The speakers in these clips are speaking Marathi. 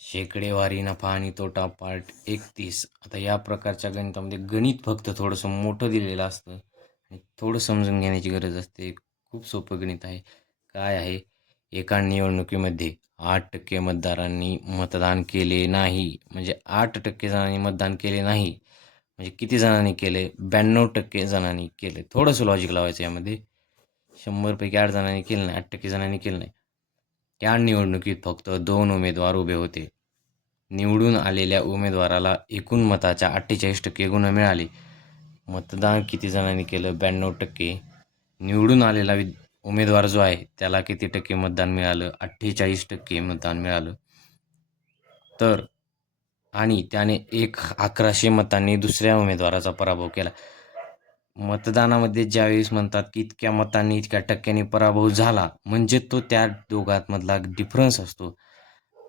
शेकडेवारी नफा आणि तोटा पार्ट 31. आता या प्रकारच्या गणितामध्ये गणित फक्त थोडंसं मोठं दिलेलं असतं आणि थोडं समजून घेण्याची गरज असते. खूप सोपं गणित आहे. काय आहे? एका निवडणुकीमध्ये 8% मतदारांनी मतदान केले नाही. म्हणजे 8% जणांनी मतदान केले नाही. म्हणजे किती जणांनी केले? 92% जणांनी केले. थोडंसं लॉजिक लावायचं यामध्ये. 100 पैकी 8 जणांनी केलं नाही, 8% जणांनी केलं नाही. या निवडणुकीत फक्त 2 उमेदवार उभे होते. निवडून आलेल्या उमेदवाराला एकूण मताच्या 48% गुण मिळाले. मतदान किती जणांनी केलं? 92%. निवडून आलेला उमेदवार जो आहे त्याला किती टक्के मतदान मिळालं? 48% मतदान मिळालं. तर आणि त्याने 1100 मतांनी दुसऱ्या उमेदवाराचा पराभव केला. मतदानामध्ये ज्यावेळेस म्हणतात की इतक्या मतांनी इतक्या टक्क्यांनी पराभव झाला, म्हणजे तो त्या दोघांमधला डिफरन्स असतो.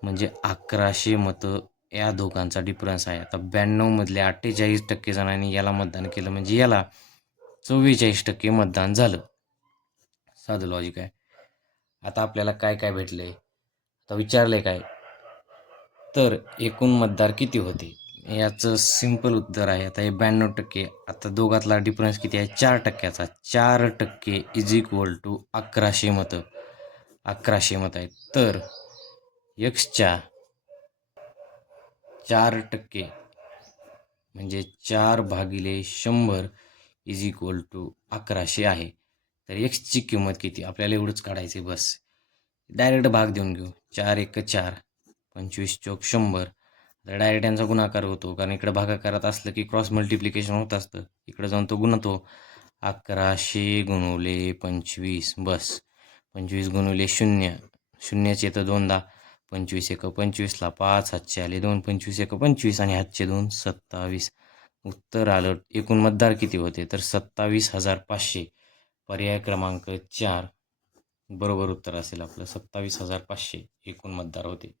म्हणजे 1100 मतं या दोघांचा डिफरन्स आहे. आता 92 मधले 48% जणांनी याला मतदान केलं, म्हणजे याला 44% मतदान झालं. साधं लॉजिक आहे. आता आपल्याला काय काय भेटलंय? आता विचारलंय काय? तर एकूण मतदार किती होते? याचं सिंपल उत्तर आहे. आता हे 92%. आता दोघातला डिफरन्स किती आहे? 4%चा. 4% इज इक्वल टू 1100 मतं. 1100 मतं आहेत. तर एक्सच्या 4% म्हणजे 4/100 इज इक्वल टू 1100 आहे. तर एक्सची किंमत किती? आपल्याला एवढंच काढायचं आहे बस. डायरेक्ट भाग देऊन घेऊ. 4 1 4, 25 चौक 100. तर डायरेक्ट यांचा गुणाकार होतो, कारण इकडे भागाकारात असलं की क्रॉस मल्टिप्लिकेशन होत असतं. इकडे जाऊन तो गुणतो. 1100 गुणुले 25 बस. 25 गुणुले 0. 0च येतं दोनदा. 25 एक 25ला 5 हातचे आले 2, 25 एक 25 आणि हातचे 2 27. उत्तर आलं. एकूण मतदार किती होते? तर 27,500. पर्याय क्रमांक 4 बरोबर उत्तर असेल आपलं. 27,500 एकूण मतदार होते.